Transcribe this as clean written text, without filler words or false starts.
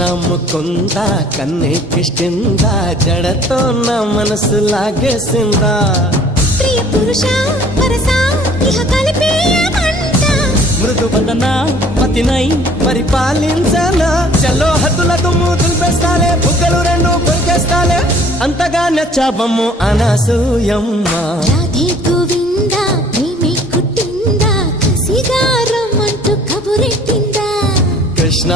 కృష్ణ ముకుంద కన్నెకిష్టింద జడతో నా మనసు లాగేసిందా ప్రియ పురుష వరస ఇహ కలిపేయమంట మృదు వదన పతినై పరిపాలించనా చలో హద్దులతో మూతులు పెస్తాలే బుగ్గలు రెండు కొరికేస్తాలే అంతగా నచ్చాబమ్ము అనసూయమ్మ రాధే గోవింద ప్రేమే కుట్టిందా కసిగా రమ్మంటూ కబురెట్టిందా కృష్ణ